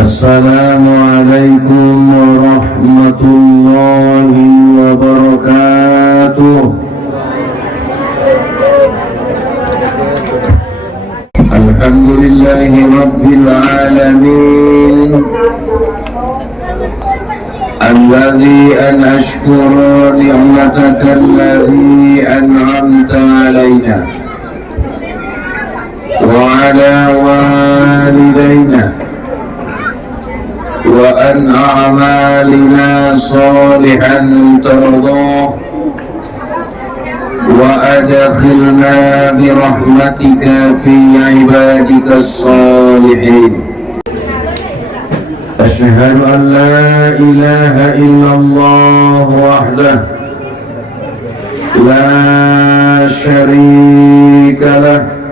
Assalamualaikum warahmatullahi wabarakatuh. Alhamdulillahi rabbil alamin, alladzi an ashkura ni'mataka alladzi an'amta alaina wa ala walidayna wa an a'malina salihan tardah wa adkhilna birahmatika fi ibadika salihin. Asyhadu an la ilaha illallah wahdah la syarika lah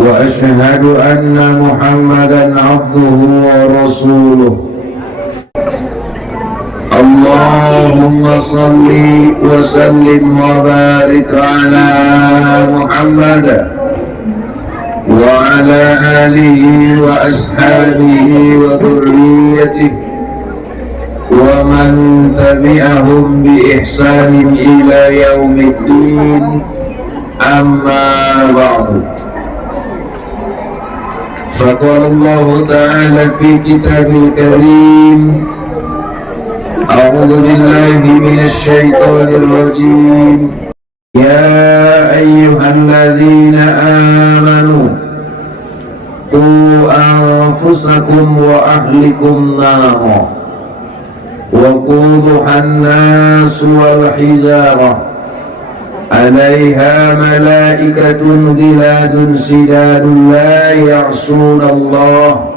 wa asyhadu anna Muhammadan abduhu wa rasuluh. Allahumma salli wa sallim wa barik ala Muhammad wa ala alihi wa ashabihi wa dhurriyyatihi wa man tabi'ahum bi ihsanin ila yaumiddin, amma ba'du. فقال الله تعالى في كتابه الكريم: أعوذ بالله من الشيطان الرجيم يا أيها الذين آمنوا قوا أنفسكم وأهلكم نارا وقودها الناس والحجارة عليها ملائكة غلاظ شداد لا يعصون الله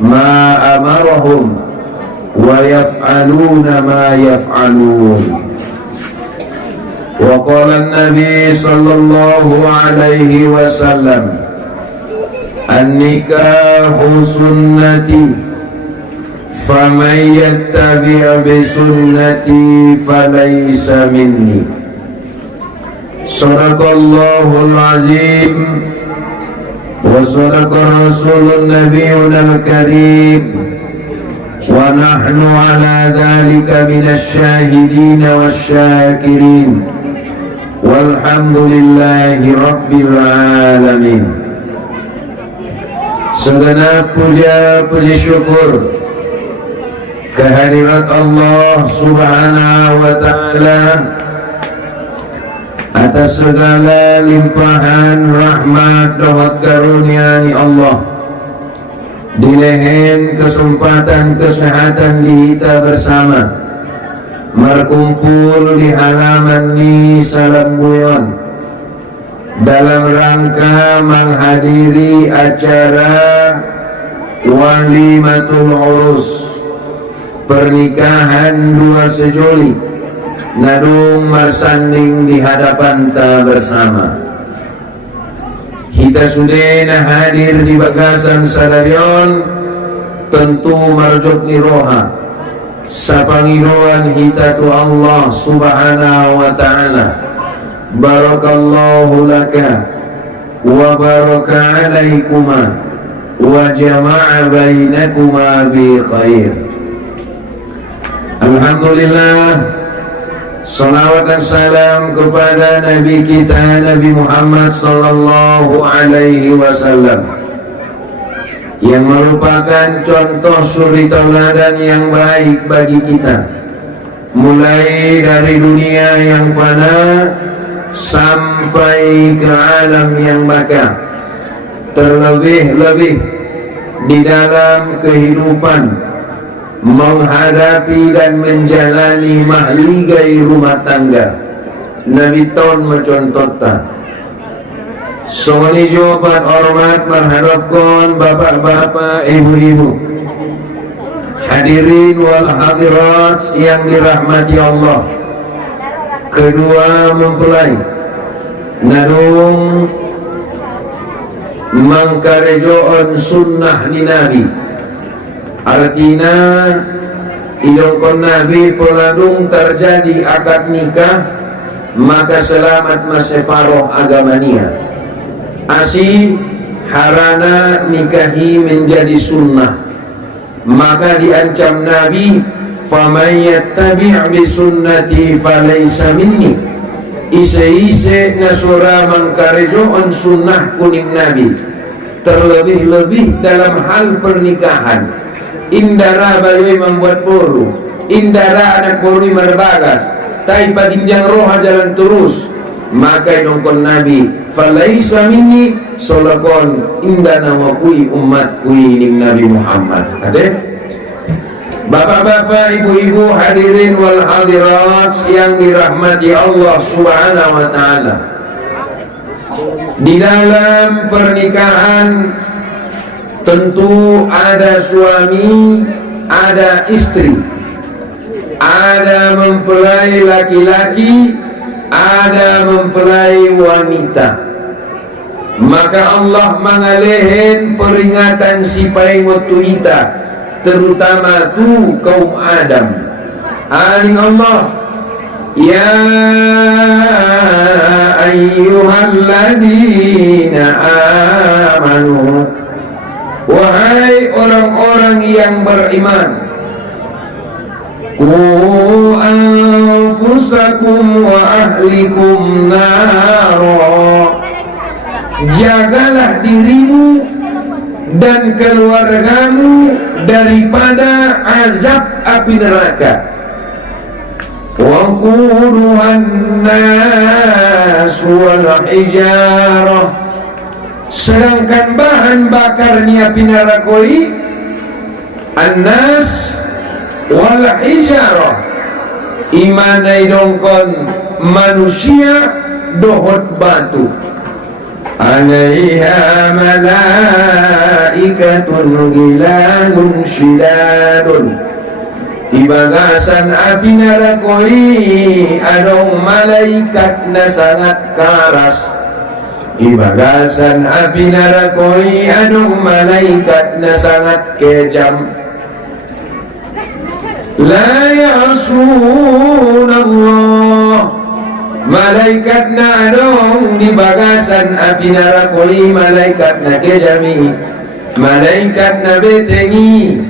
ما أمرهم ويفعلون ما يفعلون. وقال النبي صلى الله عليه وسلم: النكاح سنتي فمن يتبع بسنتي فليس مني. Sadaqallahul azim wa sadaqa rasulun nabiyunal karim wa nahnu ala dhalika minasy syahidin wasyakirin walhamdulillahi rabbil alamin. Segenap puja puji syukur kehadirat Allah subhanahu wa ta'ala atas segala limpahan rahmat dan karunia Allah. Dilehen kesempatan kesehatan kita bersama berkumpul di halaman ni Salam Buyon dalam rangka menghadiri acara Walimatul Urus, pernikahan dua sejoli nadung marsanding di hadapan ta bersama. Kita sudah hadir di bagasan sadarion, tentu marjut niroha sapangiroan hita tu Allah subhanahu wa ta'ala. Barakallahu laka wa baraka alaikuma wa jama'a bainakuma bi khair. Alhamdulillah, salawat dan salam kepada Nabi kita Nabi Muhammad sallallahu alaihi wasallam yang merupakan contoh suri tauladan yang baik bagi kita, mulai dari dunia yang fana sampai ke alam yang baka. Terlebih-lebih di dalam kehidupan menghadapi dan menjalani mahligai rumah tangga, Nabi Ton mencontohkan. Soalnya jawaban hormat menghadapkan bapak-bapak, ibu-ibu, hadirin wal hadirat yang dirahmati Allah. Kedua mempelai narung mengkarejoan sunnah ni Nabi. Artinya ilongkon Nabi peladung terjadi akad nikah, maka selamat maseparoh agamania. Asih harana nikahi menjadi sunnah, maka diancam Nabi, faman yattabi' bi sunnati falaysa minni. Ise-ise nasura mangkarejoan sunnah kuning Nabi, terlebih-lebih dalam hal pernikahan. Indara baloi membuat boru, indara anak boru merbagas, tai paginjang roha jalan terus, maka dongkon Nabi, falaisa minni, solakon indana wa kui umat kui ning Nabi Muhammad. Ate? Bapak-bapak, ibu-ibu, hadirin wal hadirat yang dirahmati Allah Subhanahu wa taala. Di dalam pernikahan tentu ada suami, ada istri, ada mempelai laki-laki, ada mempelai wanita. Maka Allah mengalehen peringatan si paingotu ita, terutama tu kaum Adam. Aling Allah, ya ayyuhalladzina amanu, wahai orang-orang yang beriman, qu anfusakum wa ahlikum nara, jagalah dirimu dan keluargamu daripada azab api neraka. Waquduhan nas wal hijarah, sedangkan bahan bakarnya api neraka annas wal hijarah, imanai dongkon manusia dohot batu. Alaiha malaikatun giladun syidadun, di bagasan api nerakoi adong malaikat na sangat karas. Di bagasan api nerakoi adong malaikat na sangat kejam. La ya'sunallah, malaikat na adong di bagasan api nerakoi malaikat na kejami, malaikat na betengi,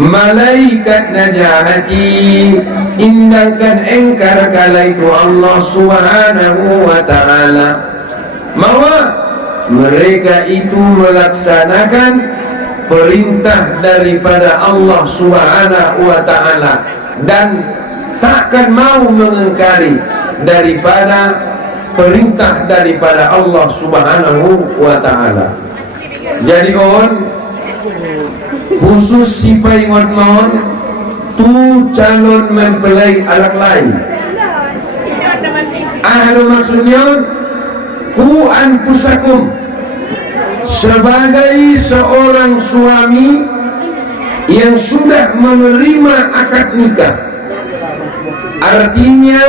malaikat na jahati, indangkan engkar kala itu Allah Subhanahu wa ta'ala. Mawa mereka itu melaksanakan perintah daripada Allah Subhanahu wa ta'ala dan takkan mau mengingkari daripada perintah daripada Allah Subhanahu wa ta'ala. Jadi khusus si paingon mon tu calon mempelai anak lain. Maksudnya ku anfusakum, sebagai seorang suami yang sudah menerima akad nikah, artinya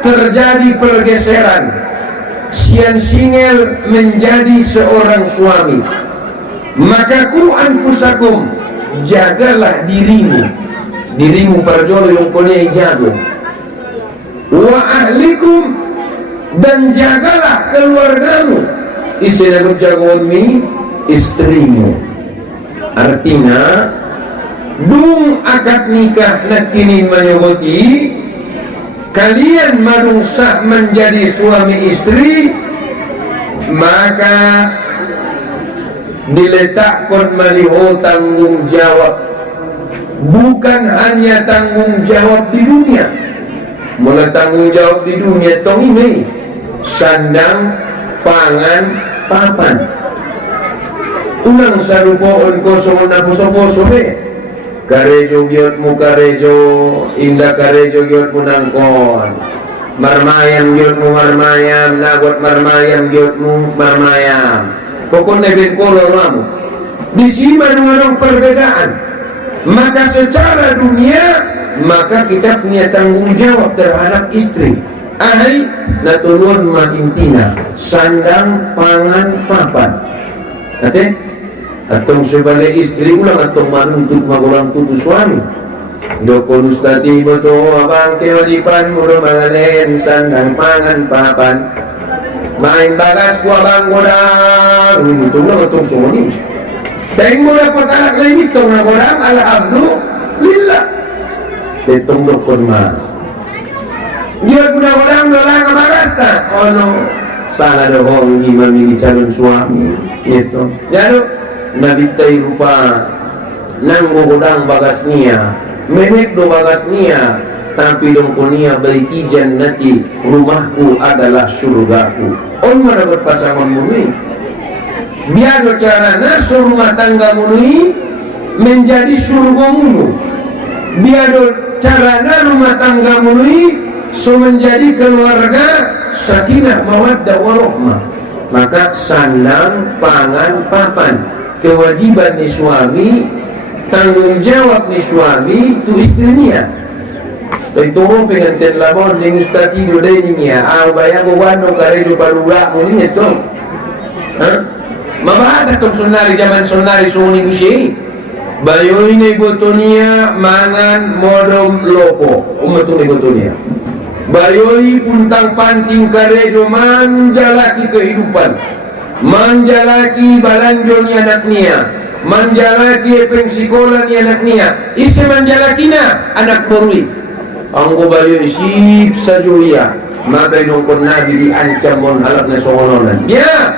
terjadi pergeseran, sian singel menjadi seorang suami, maka ku anfusakum, jagalah dirimu perjolo yang kolei jago, wa ahlikum, dan jagalah keluargamu, istilah jagomi istrimu. Artinya dung akad nikah nakinin menyeboti kalian madung sah menjadi suami istri, maka diletakkan maliho tanggung jawab, bukan hanya tanggung jawab di dunia. Mula tanggung jawab di dunia tong ini sandang, pangan, papan. Unang sarupoon ko sumuna puso-puso karejo gyotmu karejo, indah karejo gyotmu nangkon, marmayam gyotmu marmayam, nagot marmayam gyotmu marmayam. Pokok nebet kolor kamu. Di sini ada perbedaan. Maka secara dunia, maka kita punya tanggung jawab terhadap istri. Ahai natulun ma intina, sandang, pangan, papan. Ate? Atong sebagai istri ulang atong manuntut magulang tutu suami. Doko nustati beto abang kewadipan muro mangalen sandang pangan papan. main bagas ku abang godang itu na katong sumuni tayong mo na pagkalak lain itong na godang alhamdulillah itong dokon ma dia guna godang dolang na bagas ta oh no salah dohong hindi mamili calon suami ito yano nabitay rupa nang godang bagas niya menek do bagas niya tapi dong kunia baiti jannati rumahku adalah surgaku on mana berpasangan muni biar carana rumah tangga muni menjadi surga munu biar carana rumah tangga muni so menjadi keluarga sakinah mawaddah warahmah maka sandang pangan papan kewajiban ni suami tanggung jawab ni suami tu istrinya itu mo pengantin lamon ning ustati do day niya bayang ko wano kare do parula mo ni ito ha mabahada tong sunari zaman sunari suni kusi bayoy ni gotonia mangan modom lopo umato ni gotonia bayoy puntang panting kare do manjalaki kehidupan manjalaki balanjo ni anak niya manjalaki epeng sikola ni anak niya isi manjalakina anak borui ang kubayo isip sa juya maka inungkon nabi diancam mon halap na songononan ya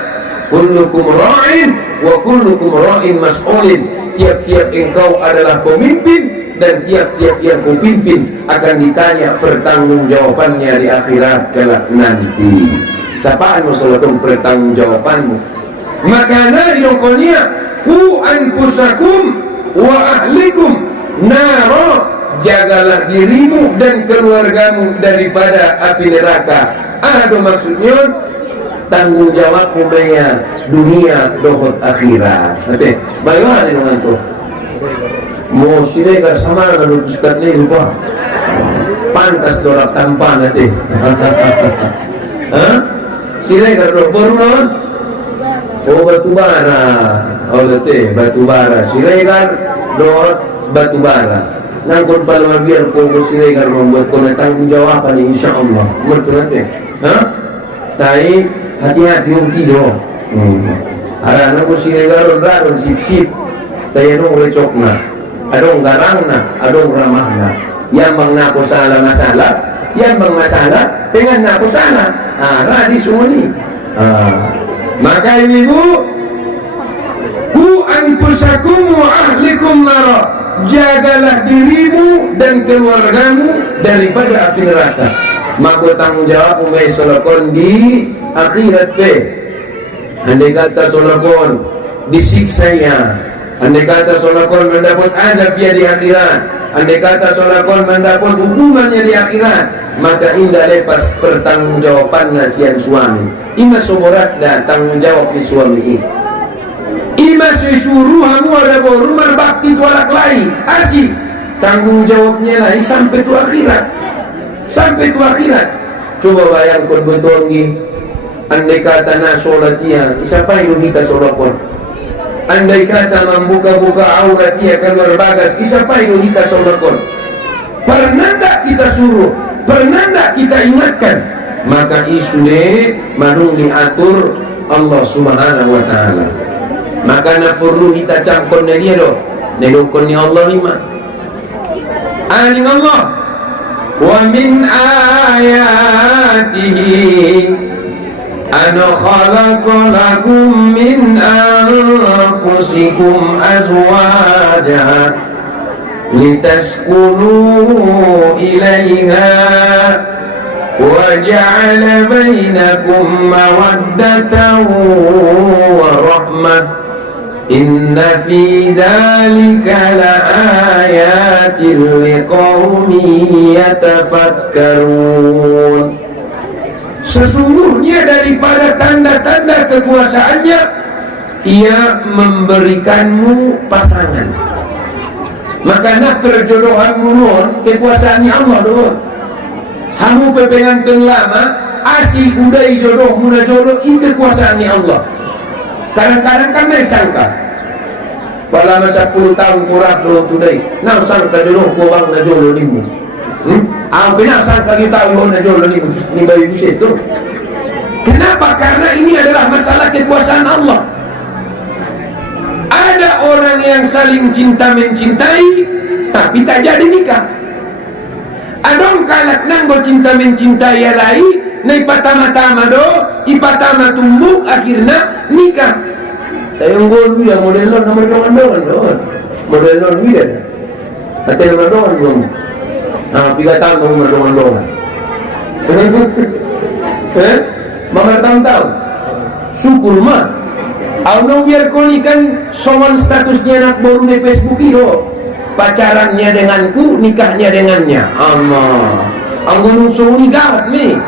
kullukum ra'in wa kullukum ra'in mas'ulin tiap-tiap engkau adalah pemimpin dan tiap-tiap yang kau pimpin akan ditanya pertanggungjawabannya di akhirat kelak nanti sapaan masalahkan pertanggungjawabanmu maka na inungkonnya ku anfusakum wa ahlikum naro jagalah dirimu dan keluargamu daripada api neraka. Aduh maksudnya tanggung jawabmu bayar dunia dohot akhirat. Nanti bagaimana dengan tu? Mau siregar sama dengan puskat ni lupa. Pantas dorak tanpa nanti. Hah? Siregar dorak baru non? Oh batu bara. Oh nanti batu bara. Siregar dorak batu bara. Nangkut pala biar fokus sila karena membuat kau tanggung jawaban insya Allah. Mertu nanti, ha? Tai hati-hati yung tido. Ada anak ko sila garon sip-sip. Tai anong recok na, adong garang na, adong ramah na. Yang bang nako salah masalah, yang bang masalah dengan nako salah. Radi sumuni. Maka ibu, ku anfusakum wa ahlikum nara. Jagalah dirimu dan keluargamu daripada api neraka. Maka tanggung jawab umay solokon di akhirat pe. Andai kata solokon disiksa ya, andai kata solokon mendapat azab ya di akhirat, andai kata solokon mendapat hukumannya di akhirat, maka indah lepas pertanggungjawaban nasihan suami. Ima soborat dah tanggung jawab di suami ini. Ima suruh kamu ada rumah bakti tualak lain asik tanggung jawabnya lain sampai tu akhirat coba bayangkan betul ni andai kata nak solat dia siapa yang kita solat pun andai kata membuka-buka aurat dia keluar bagas siapa yang kita solat pun pernah tak kita suruh pernah tak kita ingatkan maka isune manung diatur Allah subhanahu wa ta'ala maka na perlu kita cangkon na dia do nedukon ni Allah lima aning Allah wa min ayatihi an khalaqa lakum min anfusikum azwaja litaskunu ilaiha wa ja'ala bainakum mawaddatan wa rahmah inna fi dhalika laayatin liqaumin yatafakkarun. Sesungguhnya daripada tanda-tanda kekuasaannya ia memberikanmu pasangan. Maka nak perjodohanmu nun kekuasaannya Allah nun. Hamu pepenganten lama asih udai jodoh muna jodoh itu kekuasaannya Allah. Kadang-kadang kan naik sangka pada masa 10 tahun kurang dulu tudai nak sangka jodoh ko bang na jodoh nimu ang pinasangka kita yon na jodoh nimu ni bayi bisa itu Kenapa? Karena ini adalah masalah kekuasaan Allah. Ada orang yang saling cinta mencintai tapi tak jadi nikah. Adong kalak nanggo cinta mencintai alai nai patama-tama do ipatama tumbuk akhirnya nikah. Tayong gol ya model non nomor dongan model non dia. Ate nomor dongan dong. Ah 3 tahun nomor dongan. Mama tahun-tahun syukur mah Auno biar koni kan soal statusnya anak baru di Facebook itu pacarannya denganku, nikahnya dengannya. Allah anggun unsur nikah nih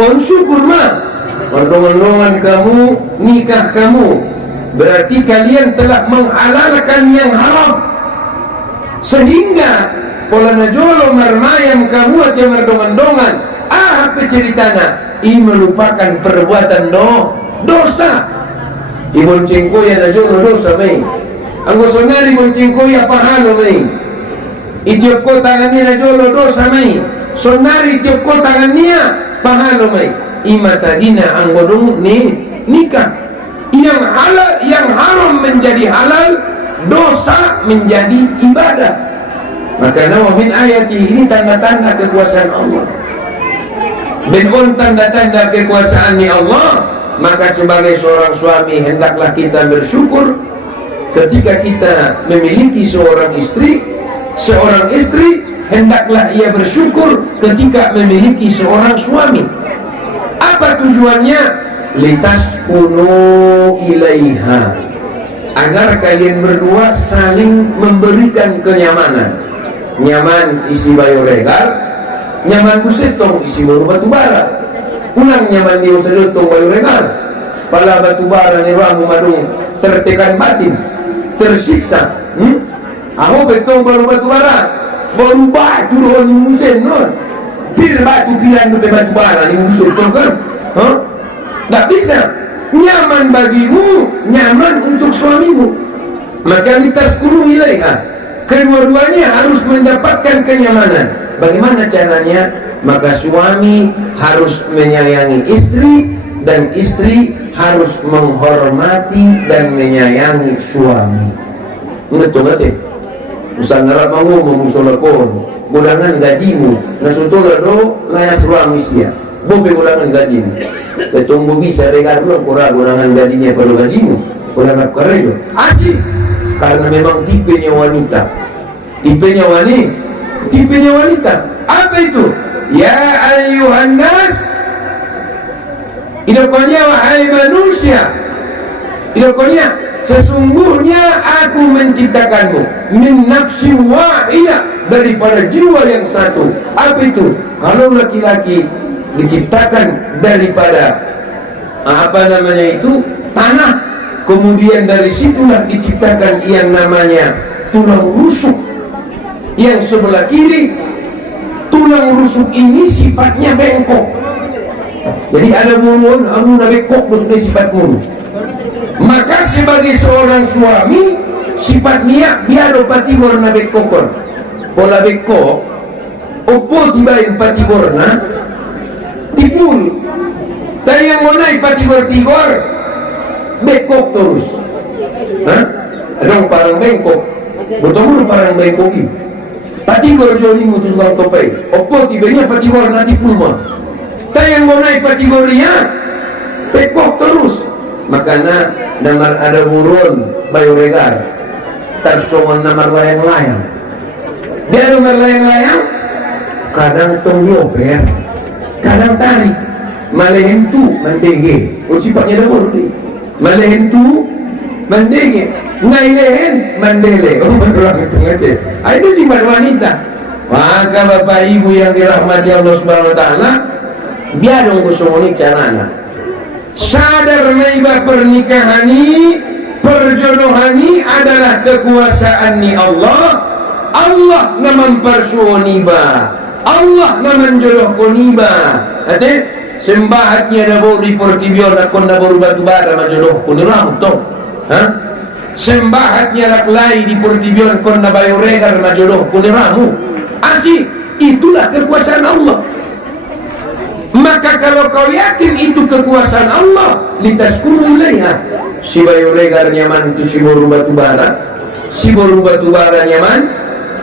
on syukur mah mendongan-dongan kamu, nikah kamu berarti kalian telah menghalalkan yang haram sehingga pola najolo marmayam kamu atau merdongan-dongan apa ceritanya i melupakan perbuatan dosa ibon cengko ya najolo dosa may anggo sonari ibon cengko ya pahalo may itiop ko tangannya najolo dosa may sonari itiop ko tangannya pahalo may imatagina anggo dong nikah yang halal yang haram menjadi halal dosa menjadi ibadah maka nama min ayati ini tanda-tanda kekuasaan Allah. Dengan tanda-tanda kekuasaan Allah, maka sebagai seorang suami hendaklah kita bersyukur ketika kita memiliki seorang istri hendaklah ia bersyukur ketika memiliki seorang suami. Apa tujuannya? Litaskunu ilaiha, agar kalian berdua saling memberikan kenyamanan. Nyaman isi bayo regal, nyaman kusetong isi baru batu bara. Ulang nyaman dia sedotong bayo regal. Pala batu bara ni ramu madung tertekan batin, tersiksa. Aku betong baru batu bara, baru batu doang ni musen non. Bir batu pian be batu bara ni musul kan? Tak bisa. Nyaman bagimu, nyaman untuk suamimu. Maka litaskunu ilaiha. Kedua-duanya harus mendapatkan kenyamanan. Bagaimana caranya? Maka suami harus menyayangi istri dan istri harus menghormati dan menyayangi suami. Ngerti? Usang ngarap mau memusolakon gulangan gajimu nasutola do layak suami sia bobe gulangan gajimu ketunggu bisa regar belum kurang gulangan gajinya perlu gajimu kurang apa kerja asik karena memang tipenya wanita apa itu? Ya ayuhan nas, idokonya wahai manusia, idokonya sesungguhnya aku menciptakanmu min nafsi wahidah, daripada jiwa yang satu. Apa itu? Kalau laki-laki diciptakan daripada tanah, kemudian dari situlah diciptakan yang namanya tulang rusuk yang sebelah kiri. Tulang rusuk ini sifatnya bengkok, jadi ada mulun amu na bengkok maksudnya sifat mulun. Maka sebagai seorang suami sifatnya biar pati warna bengkokon pola bengkok opo tibain pati warna tipul tayang mo naik pati tigor bengkok terus adong parang bengkok betul parang bengkok ini pati gorjoni mo tukang topay opo tibanya pati warna tipul mo tayang mo naik pati goria bengkok terus. Makanya namar ada burun bayu regar tersongon namar layang-layang dia namar layang-layang kadang tong dioper kadang tarik malehin tu mendege sifatnya dah burun malehin tu mendege ngailehen mandele menurut itu ngete itu sifat wanita. Maka bapak ibu yang dirahmati Allah Subhanahu wa taala biar dong kusumoni carana sadar maiba pernikahan perjodohan adalah kekuasaan ni Allah. Allah na mempersuoni ba, Allah na menjodoh koni ba. Ate sembahatnya na baru di portibion akon na baru batu bara majodoh koni ram to. Sembahatnya laklai di portibion kon na bayu regar majodoh koni ramu. Asih itulah kekuasaan Allah. Maka kalau kau yakin itu kekuasaan Allah, litaskunu ilaiha. Si bayu regar nyaman tu si boru batu bara, si boru batu bara nyaman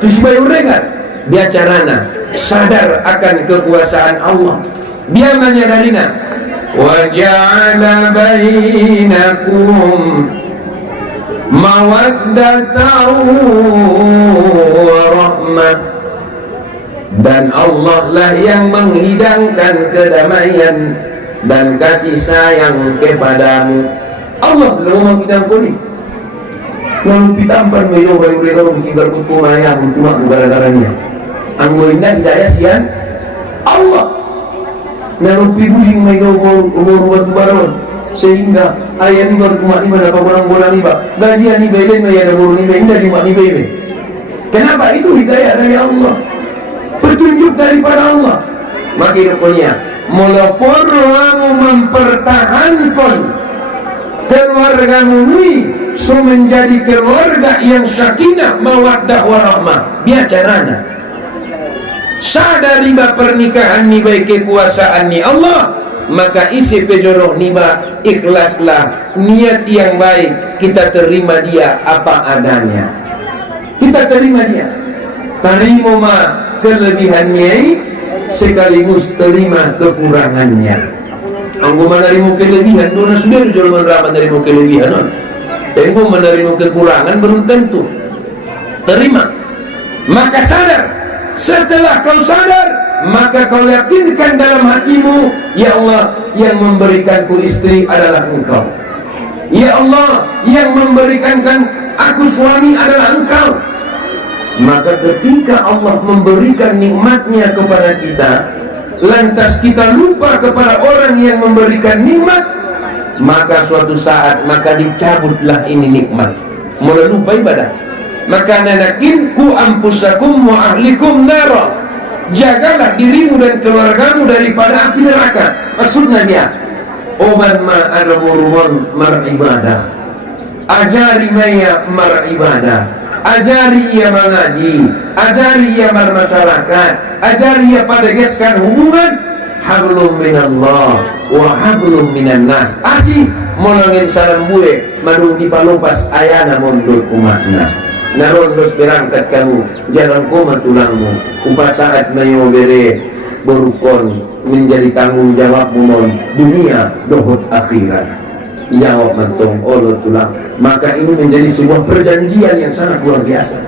tu si bayu regar. Dia carana sadar akan kekuasaan Allah. Dia menyadarina wa ja'ala bainakum mawaddatan wa rahmah. Dan Allah lah yang menghidangkan kedamaian dan kasih sayang kepadamu. Allah belum menghidangkan kau ni. Lalu kita ampan melo bayu regar mungkin berkutu maya cuma gara-garanya. Anggo indah hidayah sian Allah. Lalu pusing melo umur batu baron sehingga ayah ni baru cuma ni mana orang bola ni ba gajian ni belen ayah baru ni indah di mak ni belen. Kenapa? Itu hidayah dari Allah, petunjuk daripada Allah. Maka rupanya mula perlu mempertahankan keluargamu ni so menjadi keluarga yang sakinah mawaddah warahmah. Biar carana sadari ba pernikahan ni baik kekuasaan ni Allah, maka isi pejoroh ni ba ikhlaslah niat yang baik, kita terima dia apa adanya, kita terima dia, terima ma kelebihannya sekaligus terima kekurangannya. Anggo menerima kelebihan dona sudah jual menerima menerima kelebihan non. Tengok menerima kekurangan belum tentu terima. Maka sadar. Setelah kau sadar, maka kau yakinkan dalam hatimu, ya Allah, yang memberikanku istri adalah Engkau. Ya Allah, yang memberikan aku suami adalah Engkau. Maka ketika Allah memberikan nikmatnya kepada kita, lantas kita lupa kepada orang yang memberikan nikmat, maka suatu saat maka dicabutlah ini nikmat, mulai lupa ibadah. Maka nanakin ku ampusakum wa ahlikum nara, jagalah dirimu dan keluargamu daripada api neraka. Maksudnya dia oban ma ada burun maribadah, ajari maya maribadah, ajari ia mengaji, ajari ia bermasyarakat, ajari ia padegeskan hubungan hablum minallah wa hablum minan nas. Asih molongin salam bue madung dipalopas ayana mondol kumakna narondos berangkat kamu jalan koma tulangmu upah saat mayo bere berukon menjadi tanggung jawabmu non dunia dohot akhirat. Jawab mentong Allah tulang. Maka ini menjadi sebuah perjanjian yang sangat luar biasa,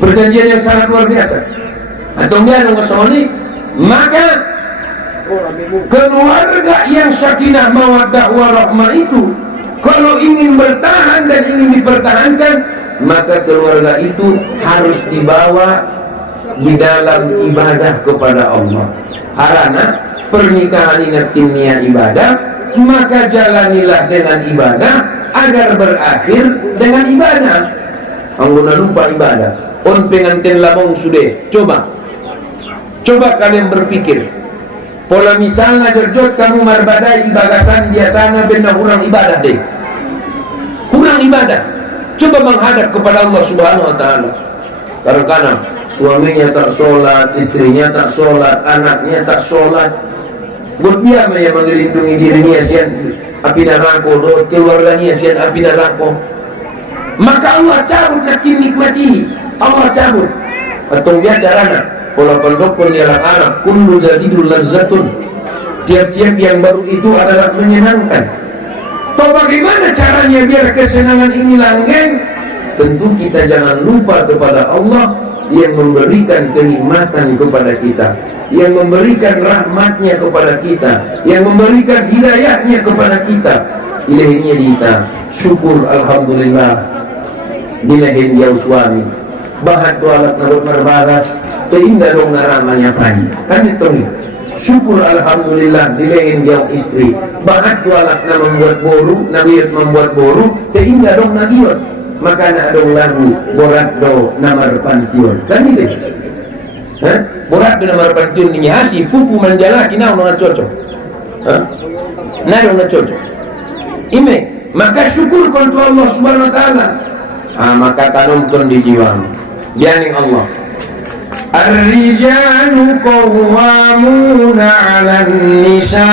perjanjian yang sangat luar biasa. Atau dia ngasoni maka keluarga yang sakinah mawaddah warahmah itu kalau ingin bertahan dan ingin dipertahankan, maka keluarga itu harus dibawa di dalam ibadah kepada Allah. Harana pernikahan ingatnya ibadah, maka jalanilah dengan ibadah agar berakhir dengan ibadah. Angguna lupa ibadah. On pengantin labong sudah. Coba kalian berpikir. Pola misalnya jerjot kamu marbadai bagasan biasanya benar kurang ibadah deh. Kurang ibadah. Coba menghadap kepada Allah Subhanahu wa taala. Kadang-kadang suaminya tak sholat, istrinya tak sholat, anaknya tak sholat. Buat dia yang melindungi dirinya sian api neraka, keluarganya sian api neraka. Maka Allah cabut nak nikmati. Allah cabut. Atau dia carana pola pendokon ialah Arab kullu jadidul lazzatun. Tiap-tiap yang baru itu adalah menyenangkan. Toh bagaimana caranya biar kesenangan ini langgeng? Tentu kita jangan lupa kepada Allah yang memberikan kenikmatan kepada kita, yang memberikan rahmatnya kepada kita, yang memberikan hidayahnya kepada kita. Ilahnya kita syukur alhamdulillah bilahin jauh suami bahat alat narut narbaras sehingga dong ngaramanya pagi kan itu nih. Syukur alhamdulillah dilehin jauh istri bahat alat na membuat boru nabiat membuat boru sehingga dong nagiot maka na dong lagu borat do namar pantion kan itu borat do namar pantion ni hasi pupu manjala kina nggak cocok na dong nggak cocok ime maka syukur kepada Allah Subhanahu wa taala. Maka tanamkan di jiwamu yakni Allah Ar-rijalu qawwamuna 'alan nisa.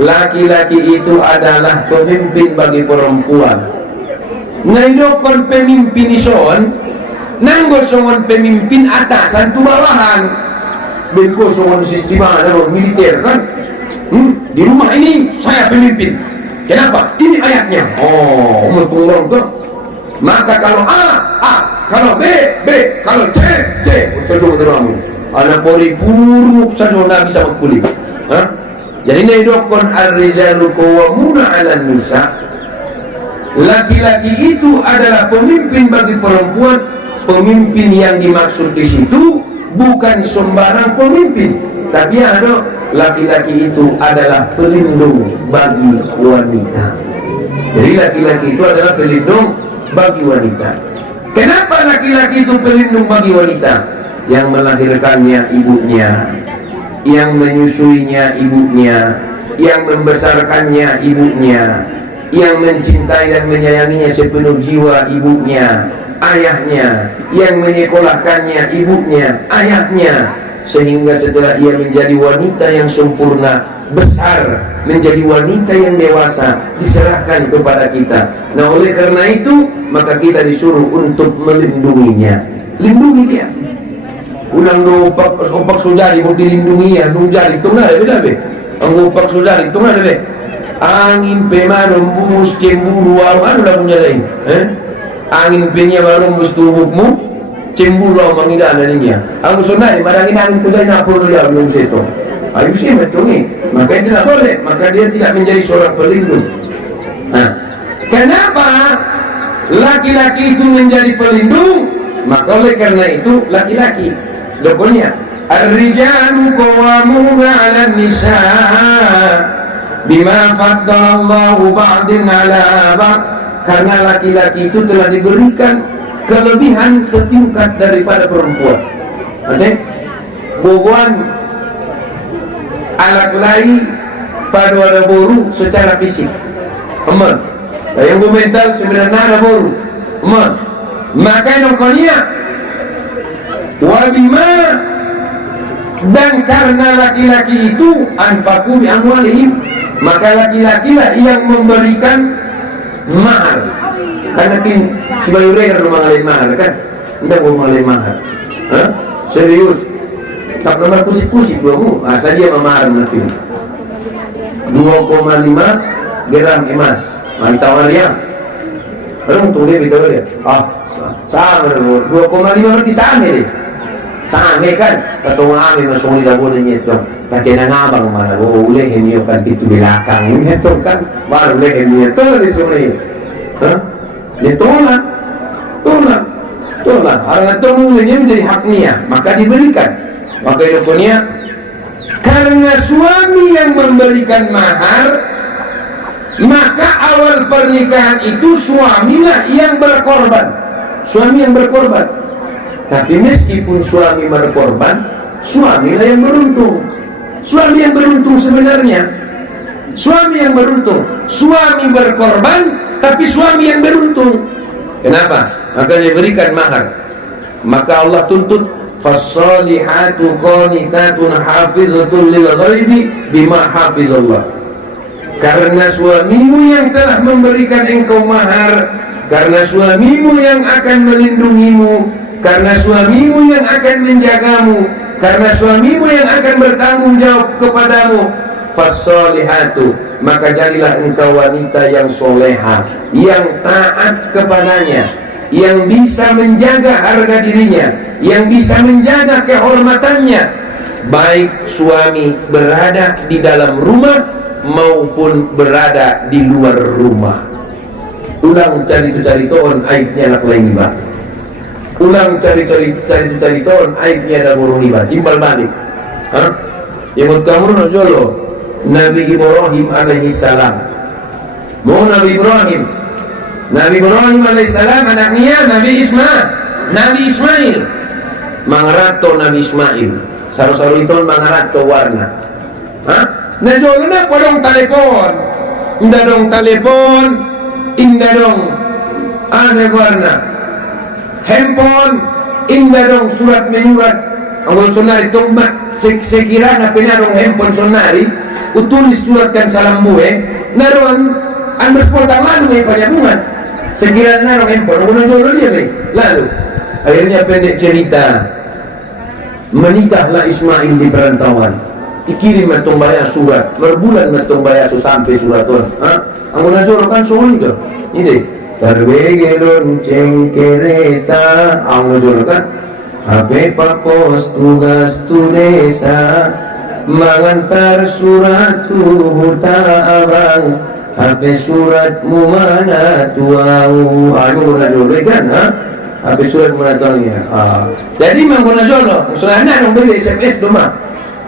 Laki-laki itu adalah pemimpin bagi perempuan. Ngaidokon pemimpin ison, nanggo songon pemimpin atasan tu bawahan. Bengko songon sistem militer kan. Di rumah ini saya pemimpin. Kenapa? Ini ayatnya. Oh, menturun ke. Maka kalau A, kalau B, kalau C. Betul. Anak pori puruk saja nak bisa berkulit. Jadi naidokon ar-rijalu qawwamuna 'alan nisa. Laki-laki itu adalah pemimpin bagi perempuan. Pemimpin yang dimaksud di situ bukan sembarang pemimpin, tapi ada laki-laki itu adalah pelindung bagi wanita. Jadi laki-laki itu adalah pelindung bagi wanita. Kenapa laki-laki itu pelindung bagi wanita? Yang melahirkannya ibunya, yang menyusuinya ibunya, yang membesarkannya ibunya, yang mencintai dan menyayanginya sepenuh jiwa ibunya, ayahnya, yang menyekolahkannya ibunya, ayahnya, sehingga setelah ia menjadi wanita yang sempurna, besar, menjadi wanita yang dewasa, diserahkan kepada kita. Nah, oleh karena itu maka kita disuruh untuk melindunginya. Lindungi dia. Ulang do opak sujari mau dilindungi ya, nung jari itu nggak ada be. Opak sujari itu nggak ada be. Angin pemarembus cemburu awan udah punya lain. Angin penya marembus tubuhmu, cemburu awan tidak ada ninya. Aku sunai marangin angin kuda nak perlu dia belum seto. Ayo sih betul ni. Maka tidak boleh. Maka dia tidak menjadi seorang pelindung. Nah, kenapa laki-laki itu menjadi pelindung? Maka oleh karena itu laki-laki. Dokonya ar-rijalu qawwamuna 'alan nisa bima faddalallahu ba'din 'ala ba'd. Karena laki-laki itu telah diberikan kelebihan setingkat daripada perempuan. Oke? Bogoan alat lain pada ada boru secara fisik. Aman. Yang mental sebenarnya ada boru. Aman. Maka dokonya wabima, dan karena laki-laki itu anfaku bi amwalihim, maka laki-laki lah yang memberikan mahar. Karena tim sebagai rare mengalih mahar kan, tidak mau mengalih mahar. Serius, tak nomor pusik-pusik kamu. Asal dia memahar nanti 2,5 gram emas. Mantap dia. Orang tuh dia betul dia. Sama 2,5 berarti sama deh. Sama kan, satu ngami masuk di dapur itu. Pakai nangabang mana? Boleh ini kan itu belakang itu kan, baru boleh ini itu di sini. Dia tolak. Orang itu mulanya menjadi haknya, maka diberikan. Maka itu karena suami yang memberikan mahar, maka awal pernikahan itu suamilah yang berkorban. Suami yang berkorban. Tapi meskipun suami berkorban, suamilah yang beruntung. Suami yang beruntung sebenarnya. Suami yang beruntung. Suami berkorban, tapi suami yang beruntung. Kenapa? Maka dia berikan mahar. Maka Allah tuntut fassalihatu qanitatun hafizatun lil ghaibi bima hafizallah. Karena suamimu yang telah memberikan engkau mahar, karena suamimu yang akan melindungimu, karena suamimu yang akan menjagamu, karena suamimu yang akan bertanggung jawab kepadamu, fassalihatu, maka jadilah engkau wanita yang soleha, yang taat kepadanya, yang bisa menjaga harga dirinya, yang bisa menjaga kehormatannya, baik suami berada di dalam rumah maupun berada di luar rumah. Ulang cari toon aibnya anak lain bah. Ulang cari toon aibnya ada burung libat. Timbal balik. Yang kamu jolo Nabi Ibrahim alaihi salam. Mau Nabi Ibrahim alaihi salam anaknya Nabi Ismail. Mangarato Nabi Ismail. Saru-saru itu mangarato warna. Nah jolo na podong telepon. Indah dong telepon. Indah dong. Ada warna. Handphone. indah dong surat menyurat anggon sonari tong sekiranya penarong handphone sonari utulis suratkan salam buhe naron andas potang lalu ngay panyabungan sekiranya narong handphone anggon jolo dia nih lalu akhirnya pendek cerita menikahlah Ismail di perantauan ikirim matong bayar surat berbulan matong bayar sampai surat on anggon jolo kan soal itu ini terbege lonceng kereta anggon jolo kan HP pos tugas tu desa mengantar surat tu huta abang HP suratmu mana tuau anu jolo kan HP surat mana tuaunya jadi mangguna jolo soalnya nang beli SMS doma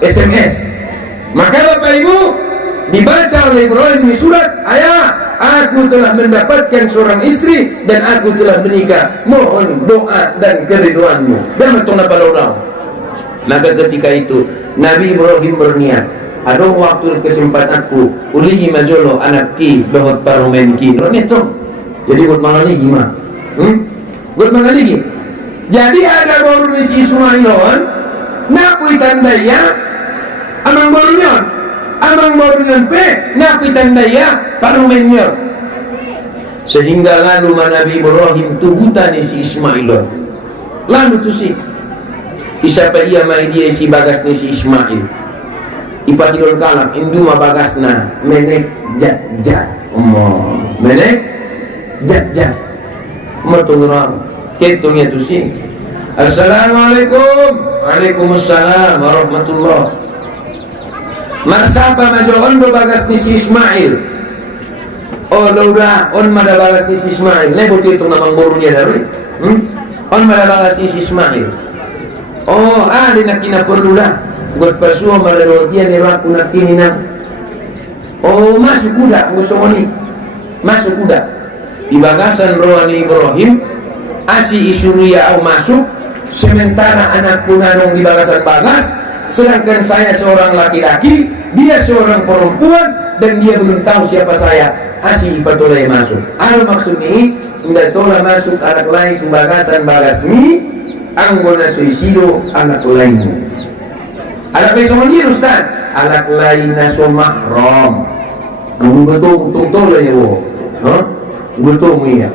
SMS maka Bapak Ibu dibaca oleh Ibrahim di surat ayah aku telah mendapatkan seorang istri dan aku telah menikah mohon doa dan keriduanmu dan betul apa orang maka ketika itu Nabi Ibrahim berniat ada waktu kesempatanku ulihi majolo anak ki bahwa paromen ki itu jadi buat mana lagi mah buat mana lagi jadi ada baru si Ismailon nakui tandanya amang barunya amang barunya pe nakui tandanya paromennya sehingga lalu Nabi Ibrahim tubutan si Ismail lalu tu si isapa ia mai dia si bagas ni si Ismail ipatilon kalam induma bagasna menek jat menek jat mertunurang ketungnya tu si Assalamualaikum Waalaikumsalam warahmatullah marsapa majoon do bagas ni si Ismail oh laura on mada balas ni si Ismail ne buti itu namang borunya dari on mada balas ni si Ismail oh di nakina perlu dah buat pasuah mada rotian ni aku nakini nang oh masuk kuda ngusomoni masuk kuda di bagasan rohani Ibrahim asi isuria au masuk sementara anak punanong di bagasan bagas sedangkan saya seorang laki-laki dia seorang perempuan dan dia belum tahu siapa saya asih patulay masuk ano maksud ni hindi tola masuk anak lain kung bagasan bagas ni ang guna suicido anak lain mo anak lain sa mandir ustad anak lain na sumahram ang betul tola niyo betul mo iya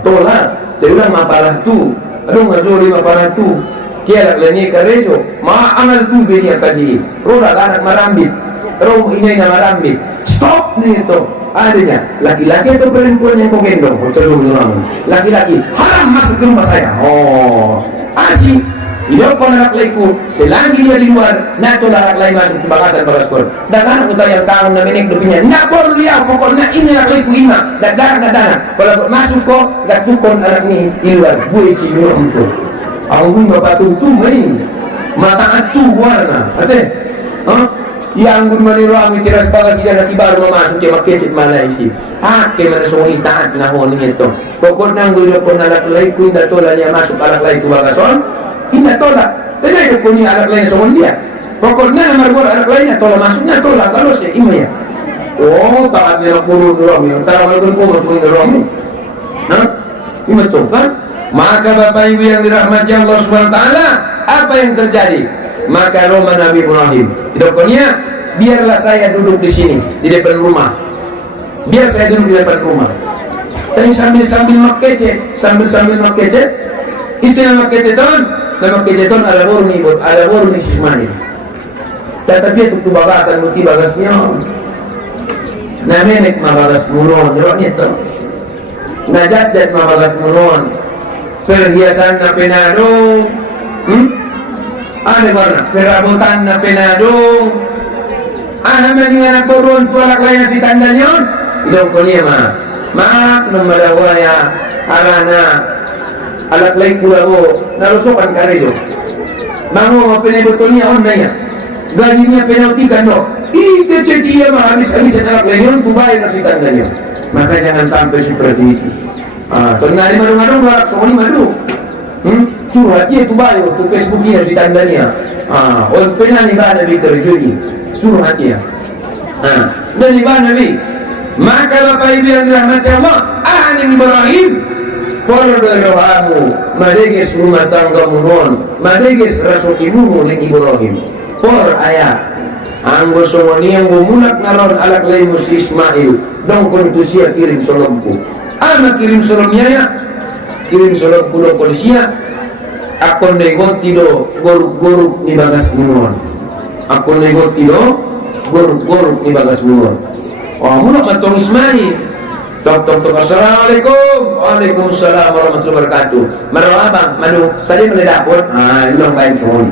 tola terulang mapalah tu anong ngajoli mapalah tu kaya anak lain niya karejo maaangal tu niya kaji rola anak marambit roh inay na marambit stop nito adanya laki-laki atau perempuan yang kau gendong laki-laki haram masuk ke rumah saya asli hidup anak laiku selagi dia di luar nato anak lain masuk ke bagasan bagaskor dan anak kita yang tahu na menek dupinya nak perlu ya pokoknya ini anak laiku ima dadana kalau masuk kok gak tukon anak ini di luar gue si dua untuk aku bapak tuh main mata atu warna ate yang gun maniru ang itiras bagas sila na baru masuk ke makecit mana isi ke mana semua itaat pinahon nito pokok nang gulo ko nalaklay ko tola niya masuk alaklay ko bagason tola tagay ko niya alaklay na semua dia pokok na marwar alaklay niya tola masuk niya tola kalau si imaya taat niya puro dorong yung tawag ko masuk dorong imato kan maka Bapak Ibu yang dirahmati Allah SWT apa yang terjadi maka Roma Nabi Ibrahim hidupnya biarlah saya duduk di sini di depan rumah biar saya duduk di depan rumah tapi sambil makece istilah makece ton ada boru ni Ismail tetapi itu bagasan muti bagasnya namenek mabagas muron itu najat mabagas muron perhiasan na penado warna perabotan na penado madingan turun tualak lain si tandanyon idong ko niya maak nung malawaya arana alak lain kulawo nalusukan ka rin mango pinagutol niya on na niya gaji niya penautikan no ikecek iya habis-habis alak lain yun tubay na si tandanyon maka jangan sampai seperti itu sebenarnya madung-madung balak semua ni madu curhat dia tu bayo tu Facebook dia si tandanya orang pernah ni ba Nabi kerja ni curhat dia dan ni ba Nabi maka Bapak Ibu yang dirahmati Allah aning Ibrahim poro doirohamu madeges rumah tangga munon madeges rasukimu ning Ibrahim por ayah anggo somoni yang mulak ngaron alak laimus Ismail dong kontusia kirim solomku ama kirim solomnya ya kirim solomku dong kondisia akon negot tido goruk-goruk ni bagas munon akon negot tido goruk-goruk ni bagas munon oh mulak matong Ismail tok assalamualaikum waalaikumsalam warahmatullahi wabarakatuh marwabang manu saja meledapot ilang bayan suhon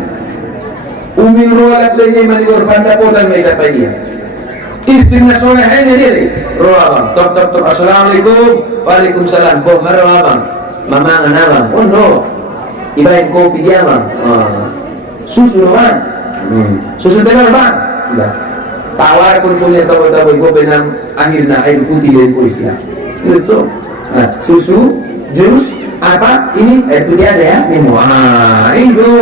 umin roalat lainnya manigor pandapotan may isa pa iya istim na solehin niya dili roabang tok assalamualaikum waalaikumsalam po marwabang mamangan abang oh no ibahin kopi dia bang susu bang susu tegar bang tawar konsulnya tawa-tawa ibu benang akhirnya air putih dari polisi itu susu jus apa ini air putih ada ya minum itu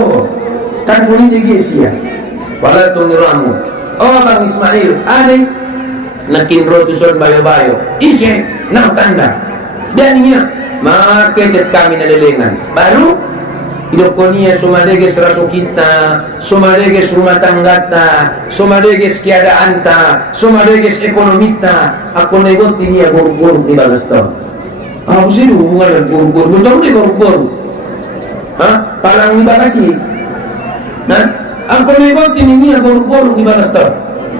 kan sulit digisi ya wala tuniramu oh bang Ismail ada nakin rotuson bayo-bayo isi nak tanda dan iya maka cet kami nalelengan baru hidup konia sumadeges rasu kita sumadeges rumah tanggata sumadeges keadaanta sumadeges ekonomita aku negot ini ya guru-guru di bagas tau aku sih hubungan dengan guru-guru betul nih guru-guru palang di bagasi aku negot ini ya guru-guru di bagas tau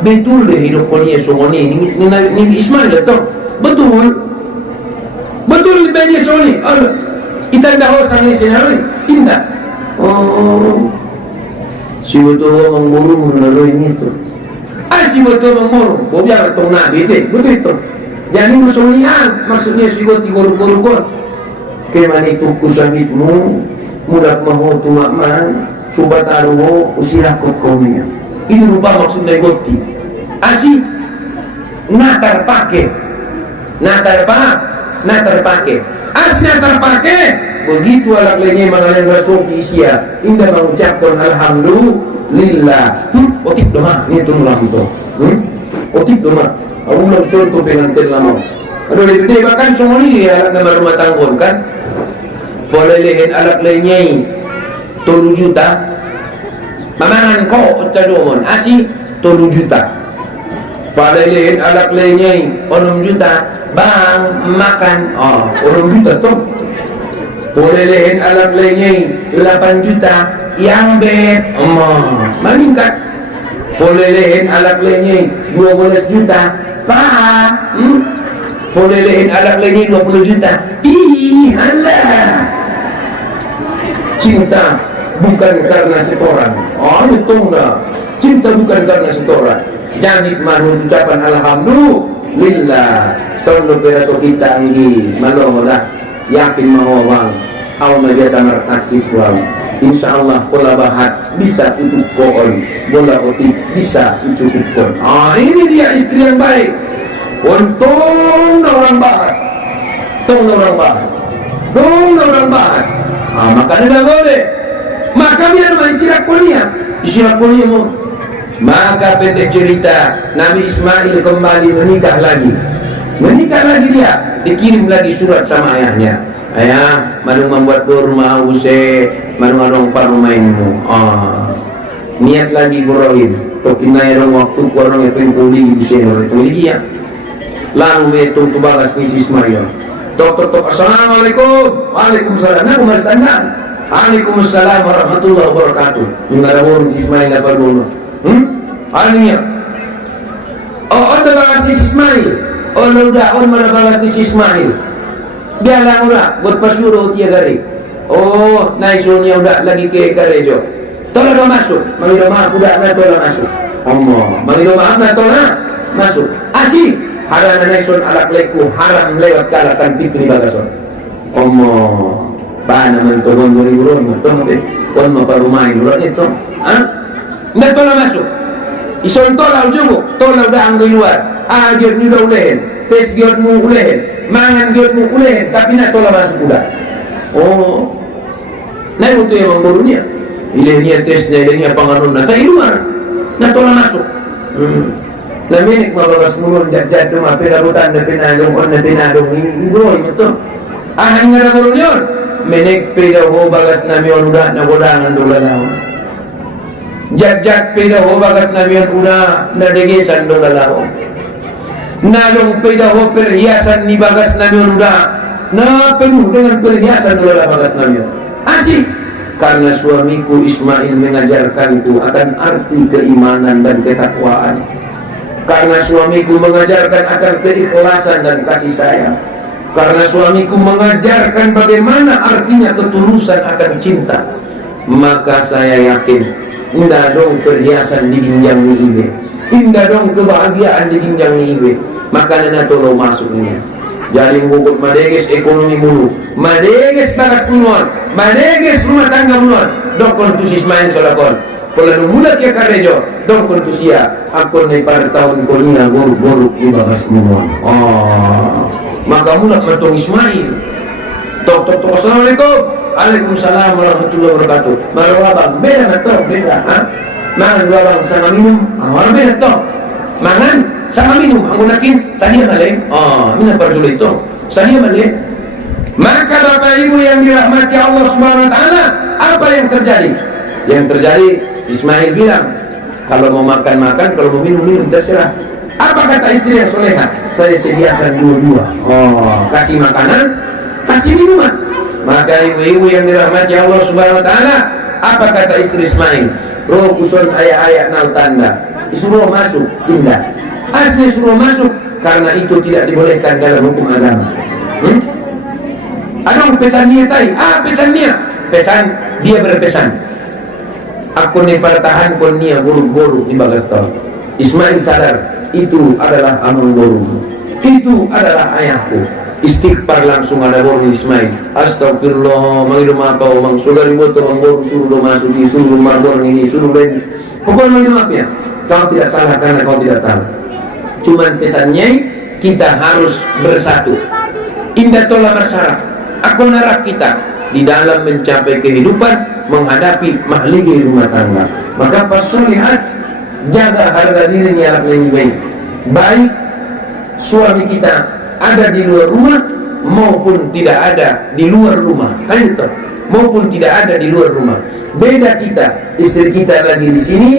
betul deh hidup konia sumoni ini Ismail itu betul banyak soni kita dah sang senari indah oh si betul mengguru melalui itu si betul mengguru biar tong nabi betul itu jadi musulian maksudnya si betul guru-guru kemana itu kusahitmu mudah mahu tumakman subataruho usilah kokominya ini rupa maksudnya goti asi natar pake asli terpakai begitu alat lainnya mengalir rasul isia indah mengucapkan alhamdulillah otik doma ini tu nulang itu otik doma aku belum contoh pengantin lama aduh itu dia bahkan semua ini alat nama rumah tanggung kan boleh lihat alat lainnya 3 juta mamangan kau cadomon asi 3 juta boleh lihat alat lainnya 6 juta bang makan 6 juta tuh boleh lihat alat lainnya 8 juta yang beb meningkat boleh lihat alat lainnya 12 juta pak boleh lihat alat lainnya 20 juta alah cinta bukan karena setoran betul dah cinta bukan karena setoran jangan malu ucapan alhamdulillah sondo peraso kita ini malu dah yakin mahawang awal biasa merakit wang insyaallah pola bahat bisa utuh koon bola otik bisa utuh koon ini dia istri yang baik untung orang bahat maka tidak boleh maka biar istirahat kuliah mu maka pendek cerita Nabi Ismail kembali menikah lagi dia dikirim lagi surat sama ayahnya ayah manu membuat rumah use manu adong parumainmu niat lagi Ibrahim tokinai rong waktu kurang yang puli di sini itu dia lalu itu tubagas ni Ismail tok assalamualaikum waalaikumsalam nak umar standar waalaikumsalam warahmatullahi wabarakatuh ngarabon si Ismail apa dulu aninya ada bagas ni Ismail udah mana bagas ni Ismail biarlah udah buat pasuruh tiga hari naisunya udah lagi ke karejo tolong masuk mangido maaf udah na tolong masuk mangido maaf na tolong masuk asih haram naisun alak leku haram lewat kalakan pitri bagason ba naman to gon guri-guron kon maparumay guron ito na tolong masuk ison tolaw jugo tolaw da ang luar gyud ni daw ulehin tes gyud mo ulehin mangan gyud mo ulehin tapi na tolaw masuk udah na ito yung guru niya ilih niya tes niya ilih niya panganon na tayo luar na tolaw masuk naminik mabagas mulon jad-jad nung pinarutan na pinadong on na pinadong bro ito Ahan nga na yun. Menek pedaho bagas namion udah nagodangan dulalaw. Jat-jat pedaho bagas namion udah nadegesan dulalaw. Nalong pedaho perhiasan ni bagas namion udah na penuh dengan perhiasan dulalaw bagas namion. Asik. Karena suamiku Ismail mengajarkanku akan arti keimanan dan ketakwaan. Karena suamiku mengajarkan akan keikhlasan dan kasih sayang. Karena suamiku mengajarkan bagaimana artinya ketulusan akan cinta, maka saya yakin indah dong perhiasan di ginjang ni ibe, indah dong kebahagiaan di ginjang ni ibe. Maka nana tolong masuknya. Jadi ngugut madeges ekonomi mulu, madeges bagas munuan, madeges rumah tangga munuan. Dokon tu Ismail solakon. Kalau mulat ya karejo, dokon tu sia. Aku naik pada tahun konia goruk-goruk di bagas munuan. Maka mulat matong Ismail. Tok assalamualaikum. Waalaikumsalam warahmatullahi wabarakatuh. Marwah bang, beda matok, beda. Mangan dua bang sama minum. Orang beda tok. Mangan sama minum. Aku nakin sadia balik. Mina perjula itu. Sadia balik. Maka Bapak Ibu yang dirahmati Allah Subhanahu wa taala, apa yang terjadi? Yang terjadi Ismail bilang, kalau mau makan, kalau mau minum, terserah. Apa kata istri yang soleha? Saya sediakan dua-dua. Kasih makanan, kasih minuman. Maka ibu-ibu yang dirahmati Allah Subhanahu wa taala, apa kata istri Ismail? Roh kusun ayat-ayat nau tanda. Disuruh masuk, indah. Asli suruh masuk karena itu tidak dibolehkan dalam hukum agama. Ada pesan dia tadi. Pesan dia. Pesan dia berpesan. Aku ni pertahan pun nia buruk-buruk di bagas tol. Ismail sadar itu adalah amang boru, itu adalah ayahku. Istighfar langsung ada boru Ismail. Astagfirullah, mangidum apa, mang sudah ribut, mang boru suruh masuk di suruh marbor ini, suruh lagi. Pokoknya mangidum apa ya? Kau tidak salah karena kau tidak tahu. Cuman pesannya kita harus bersatu. Indah tola bersyarat. Aku narap kita di dalam mencapai kehidupan, menghadapi mahligai rumah tangga. Maka pas lihat, jaga harga diri ni alat lebih baik. Baik suami kita ada di luar rumah maupun tidak ada di luar rumah. Kan itu. Maupun tidak ada di luar rumah. Beda kita, istri kita lagi di sini,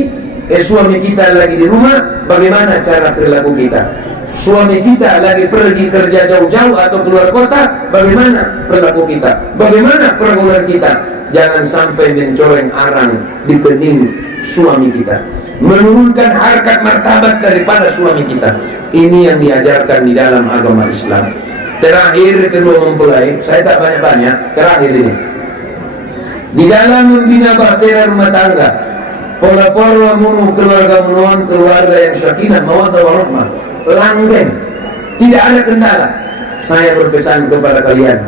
suami kita lagi di rumah, bagaimana cara perilaku kita? Suami kita lagi pergi kerja jauh-jauh atau keluar kota, bagaimana perilaku kita? Bagaimana pergaulan kita? Jangan sampai mencoreng arang di kening suami kita, menurunkan harkat martabat daripada suami kita. Ini yang diajarkan di dalam agama Islam. Terakhir kedua mempelai, saya tak banyak-banyak. Terakhir ini, di dalam membina bahtera rumah tangga, pola-pola munu keluarga munuan, keluarga yang sakinah mawaddah warahmah, langgeng, tidak ada kendala. Saya berpesan kepada kalian,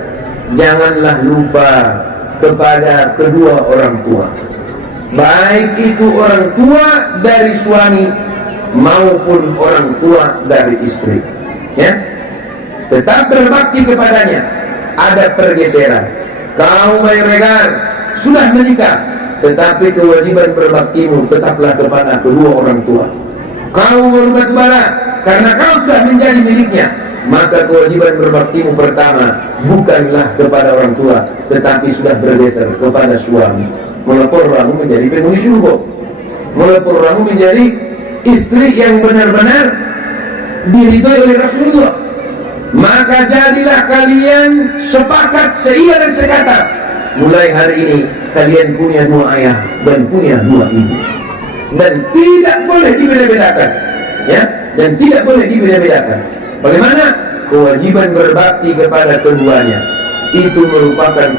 janganlah lupa kepada kedua orang tua, baik itu orang tua dari suami maupun orang tua dari istri, ya. Tetap berbakti kepadanya. Ada pergeseran, kau regar sudah menikah, tetapi kewajiban berbaktimu tetaplah kepada kedua orang tua. Kau baru batubara karena kau sudah menjadi miliknya, maka kewajiban berbaktimu pertama bukanlah kepada orang tua, tetapi sudah bergeser kepada suami. Melepor kamu menjadi penghuni surga, melepor kamu menjadi istri yang benar-benar diridhoi oleh Rasulullah. Maka jadilah kalian sepakat seia dan sekata, mulai hari ini kalian punya dua ayah dan punya dua ibu, dan tidak boleh dibeda-bedakan, ya, dan tidak boleh dibeda-bedakan. Bagaimana? Kewajiban berbakti kepada keduanya itu merupakan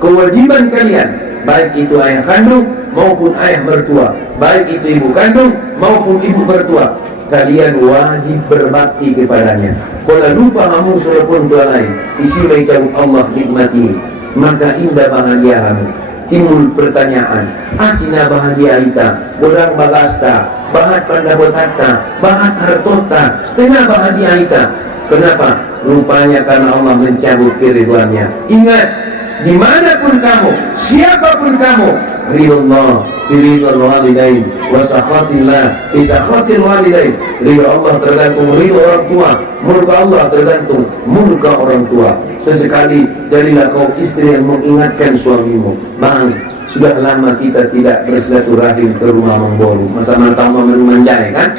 kewajiban kalian, baik itu ayah kandung maupun ayah mertua, baik itu ibu kandung maupun ibu mertua. Kalian wajib berbakti kepadanya. Kalau lupa kamu sudah pun lain, isi macam Allah nikmati, maka indah bahagia kamu. Timbul pertanyaan, asina bahagia ita, bodang bagasta, bahat pandabotata, bahat hartota, tena bahagia ita. Kenapa? Rupanya karena Allah mencabut keridhaannya. Ingat, dimanapun kamu, siapapun kamu, ridho ridho walidain, wasakhatillah fi sakhatil walidain. Ridho Allah tergantung ridho orang tua, murka Allah tergantung murka orang tua. sesekali jadilah kau istri yang mengingatkan suamimu. Bang, sudah lama kita tidak bersilaturahim ke rumah Mangboru, masa tamu memanjai kan?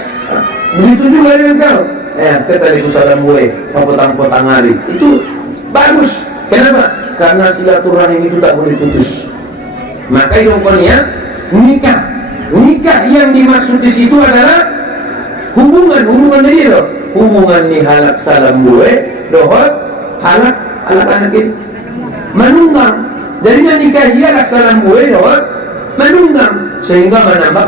Begitu juga dengan kau. Kata itu salam gue, potang-potang hari itu bagus. Kenapa? Karena silaturahim itu tak boleh putus. Maka idongkonya nikah yang dimaksud di situ adalah hubungan dia loh. Hubungan ni halak salam gue, dohot halak anak itu menunggang. Jadi nikah halak salam gue, dohot menunggang sehingga menambah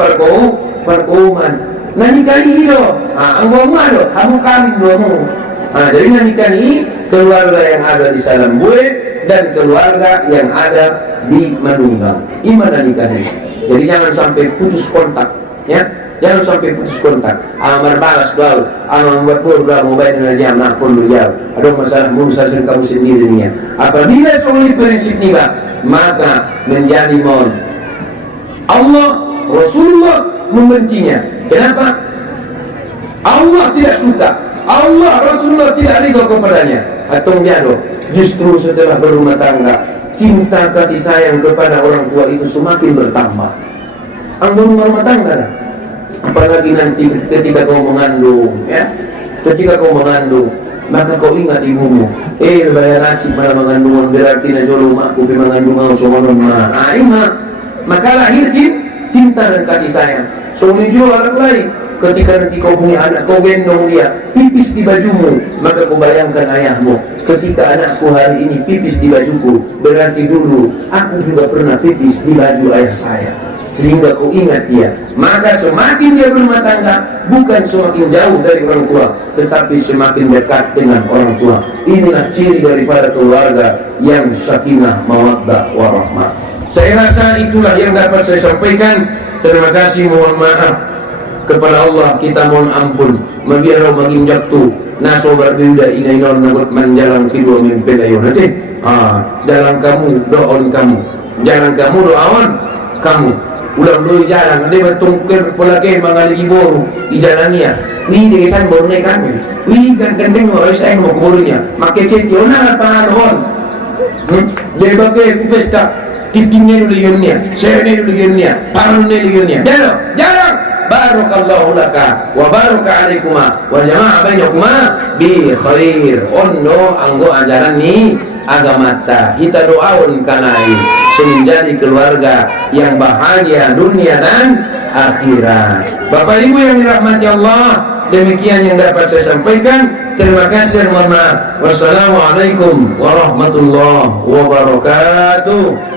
perkauman. Nikahi do, anggomu do, kamu kawin domu. Jadi nikahi keluarga yang ada di salam gue dan keluarga yang ada di menunggang. Gimana nikahi? Jadi jangan sampai putus kontak, ya. Jangan sampai putus kontak. Amar balas doa, amar buat doa mau bayar dengan dia, nak pun dia. Ada masalah musasin kamu sendirinya. Apabila soal prinsip ni maka menjadi mohon Allah Rasulullah membencinya. Kenapa? Allah tidak suka, Allah Rasulullah tidak ridho kepadanya. Atau jado, justru setelah berumah tangga, cinta kasih sayang kepada orang tua itu semakin bertambah. Anggun rumah tangga, apalagi nanti ketika kau mengandung, ya, ketika kau mengandung, maka kau ingat ibumu. Bayar racik malah mengandungan berarti na jolo makku mengandung kau semua maka lahir cinta dan kasih sayang. Soalnya juga orang lain, ketika nanti kau punya anak, kau gendong dia, pipis di bajumu, maka kau bayangkan ayahmu. Ketika anakku hari ini pipis di bajuku, berarti dulu aku juga pernah pipis di baju ayah saya. Sehingga kau ingat dia. Maka semakin dia berumah tangga, bukan semakin jauh dari orang tua, tetapi semakin dekat dengan orang tua. Inilah ciri daripada keluarga yang sakinah, mawaddah, warahmah. Saya rasa itulah yang dapat saya sampaikan. Terima kasih, mohon maaf kepada Allah, kita mohon ampun. Mabiaraw maging jaktu na sobar dinda inainon nagot man jalan kedua mimpin ayo nanti. Jalan kamu doon kamu, jalan kamu doawan kamu. Ulang dulu jalan, ada bertungkir pelaki mengalami boru di jalannya. Wih desan boru naik kami. Wih kan kendeng orang saya mau borunya. Makai cecil na apa doon. Dia pakai pesta. Kitingnya dulu yunnya, saya dulu yunnya, parunnya dulu yunnya. Jalan. Barakallahu laka wa baraka alaikuma wa jama'a bainakuma bi khair. Ondo anggo ajaran ni agama ta. Kita doaun kanai menjadi keluarga yang bahagia dunia dan akhirat. Bapak Ibu yang dirahmati Allah, demikian yang dapat saya sampaikan. Terima kasih dan mohon maaf. Wassalamualaikum warahmatullahi wabarakatuh.